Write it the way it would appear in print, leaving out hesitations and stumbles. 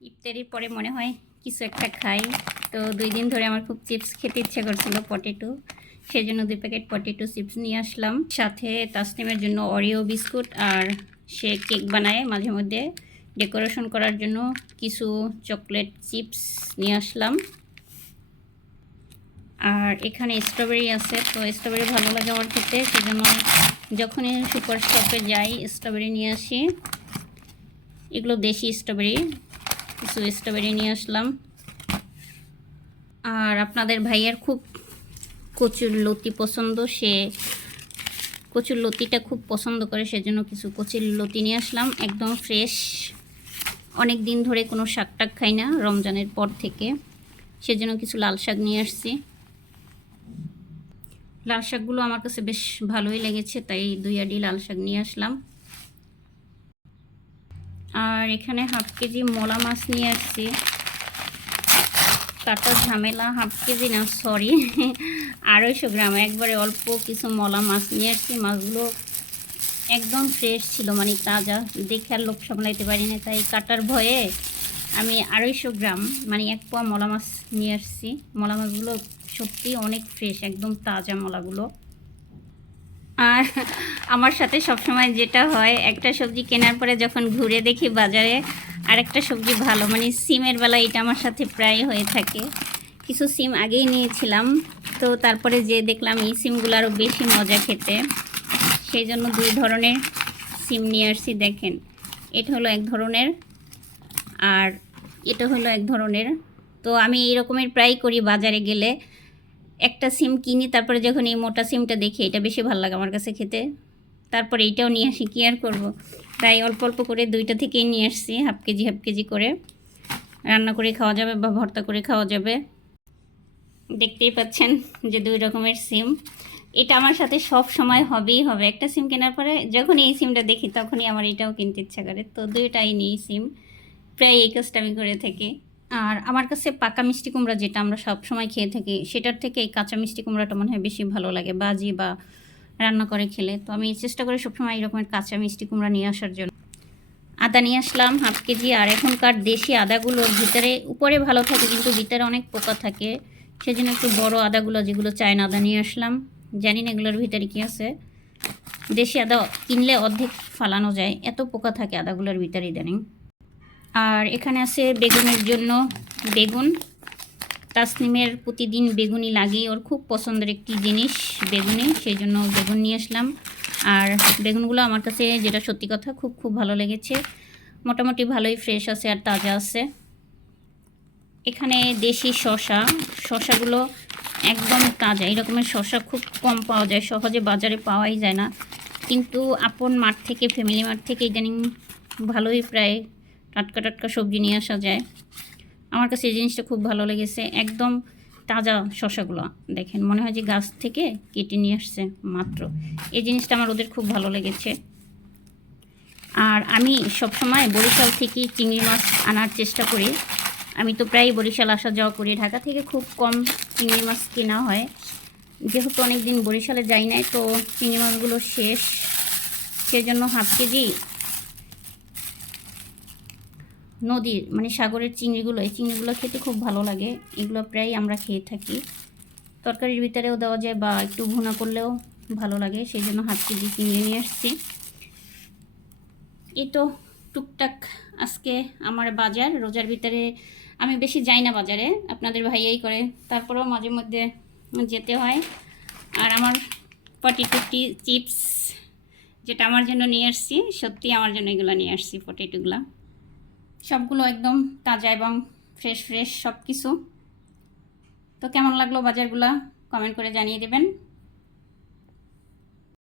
ইফতারির পরে মনে হয় কিছু একটা খাই। তো 2 দিন ধরে আমার খুব চিপস খেতে ইচ্ছা করছিল, পটেটো। সেজন্য 2 প্যাকেট পটেটো চিপস নিয়ে আসলাম। সাথে তাসনিমের জন্য অরিও বিস্কুট, আর সে কেক বানায় মাঝে মধ্যে, ডেকোরেশন করার জন্য কিছু চকলেট চিপস নিয়ে আসলাম। আর এখানে স্ট্রবেরি আছে, তো স্ট্রবেরি ভালো লাগে আমার খেতে, সেজন্য যখনই সুপার শপে যাই স্ট্রবেরি নিয়ে আসি। এগুলো দেশি স্ট্রবেরি, কিছু স্ট্রবেরি নিয়ে আসলাম। আর আপনাদের ভাইয়ের খুব কচুর লতি পছন্দ, সে কচুর লতিটা খুব পছন্দ করে, সেজন্য কিছু কচুর লতি নিয়ে আসলাম, একদম ফ্রেশ। অনেক দিন ধরে কোনো শাক টাক খাই না রমজানের পর থেকে, সেজন্য কিছু লাল শাক নিয়ে আসছি। লাল শাকগুলো আমার কাছে বেশ ভালোই লেগেছে, তাই 2 আটি লাল শাক নিয়ে আসলাম। আর এখানে হাফ কেজি মোলা মাছ নিয়ে আসছি। কাটার ঝামেলা, হাফ কেজি না, সরি 250 গ্রাম, একবারে অল্প কিছু মলা মাছ নিয়ে আসছি। মাছগুলো একদম ফ্রেশ ছিল, মানে তাজা, দেখে আর লোভ সামলাইতে পারি না, তাই কাটার ভয়ে আমি 250 গ্রাম মানে 1 পোয়া মলা মাছ নিয়ে আসছি। মলা মাছগুলো সত্যি অনেক ফ্রেশ, একদম তাজা মলাগুলো। আর আমার সাথে সবসময় যেটা হয়, একটা সবজি কেনার পরে যখন ঘুরে দেখি বাজারে আরেকটা সবজি ভালো, মানে সিমের বেলা এটা আমার সাথে প্রায় হয়ে থাকে। কিছু সিম আগেই নিয়েছিলাম, তো তারপরে যে দেখলাম এই সিমগুলো আরও বেশি মজা খেতে, সেই জন্য 2 ধরনের সিম নিয়ে আসছি। দেখেন, এটা হলো এক ধরনের আর এটা হলো এক ধরনের। তো আমি এই রকমের প্রায় করি, বাজারে গেলে একটা সিম কিনি, তারপরে যখন এই মোটা সিমটা দেখি এটা বেশি ভালো লাগে আমার কাছে খেতে, তারপরে এইটাও নিয়ে আসি, কি আর করবো। তাই অল্প অল্প করে 2টা থেকেই নিয়ে আসছি, হাফ কেজি করে রান্না করে খাওয়া যাবে বা ভর্তা করে খাওয়া যাবে। দেখতেই পাচ্ছেন যে 2 রকমের সিম। এটা আমার সাথে সব সময় হবেই হবে, একটা সিম কেনার পরে যখন এই সিমটা দেখি তখনই আমার এটাও কিনতে ইচ্ছা করে, তো 2টাই নিই সিম। প্রায় এই কাজটা আমি করে থাকি। আর আমার কাছে পাকা মিষ্টি কুমড়া যেটা আমরা সব সময় খেয়ে থাকি, সেটার থেকে এই কাঁচা মিষ্টি কুমড়াটা মনে হয় বেশি ভালো লাগে ভাজি বা রান্না করে খেলে। তো আমি চেষ্টা করি সবসময় এই রকমের কাঁচা মিষ্টি কুমড়া নিয়ে আসার জন্য। আদা নিয়ে আসলাম হাফ কেজি। আর এখনকার দেশি আদাগুলোর ভিতরে উপরে ভালো থাকে, কিন্তু ভিতরে অনেক পোকা থাকে, সেজন্য একটু বড় আদাগুলো, যেগুলো চায়না আদা নিয়ে আসলাম। জানি না এগুলোর ভিতরে কী আছে। দেশি আদা কিনলে অর্ধেক ফালানো যায়, এত পোকা থাকে আদাগুলোর ভিতরে ইদানিং। আর এখানে আছে বেগুনের জন্য বেগুন। তাসনিমের প্রতিদিন বেগুনি লাগেই, ওর খুব পছন্দের একটি জিনিস বেগুনি, সেই জন্য বেগুন নিয়ে আসলাম। আর বেগুনগুলো আমার কাছে, যেটা সত্যি কথা, খুব ভালো লেগেছে, মোটামুটি ভালোই ফ্রেশ আছে আর তাজা আছে। এখানে দেশি শশাগুলো একদম তাজা, এরকমের শশা খুব কম পাওয়া যায়, সহজে বাজারে পাওয়াই যায় না, কিন্তু আপন মাঠ থেকে, ফ্যামিলি মাঠ থেকে ইদানিং ভালোই প্রায় টাটকা সবজি নিয়ে আসা যায়। আমার কাছে এই জিনিসটা খুব ভালো লেগেছে, একদম তাজা শশাগুলো দেখেন, মনে হয় যে গাছ থেকে কেটে নিয়ে আসছে মাত্র। এই জিনিসটা আমার ওদের খুব ভালো লেগেছে। আর আমি সবসময় বরিশাল থেকে চিংড়ি মাছ আনার চেষ্টা করি। আমি তো প্রায় বরিশাল আসা যাওয়া করি, ঢাকা থেকে খুব কম চিংড়ি মাছ কেনা হয়, যেহেতু অনেক দিন বরিশালে যাই নাই, তো চিংড়ি মাছগুলো শেষ, সেজন্য হাফ কেজি নদীর মানে সাগরের চিংড়িগুলো, এই চিংড়িগুলো খেতে খুব ভালো লাগে, এগুলো প্রায় আমরা খেয়ে থাকি, তরকারির ভিতরেও দেওয়া যায় বা একটু ভুনা করলেও ভালো লাগে, সেই জন্য হাফ কেজি চিংড়ি নিয়ে আসছি। এই তো টুকটাক আজকে আমার বাজার, রোজার ভিতরে আমি বেশি যাই না বাজারে, আপনাদের ভাইয়াই করে, তারপরেও মাঝে মধ্যে যেতে হয়। আর আমার পটেটো চিপস যেটা আমার জন্য নিয়ে আসছি, সত্যি আমার জন্য এগুলো নিয়ে আসছি, পটেটোগুলো সবগুলো একদম তাজা এবং ফ্রেশ সব কিছু। তো কেমন লাগলো বাজারগুলো কমেন্ট করে জানিয়ে দেবেন।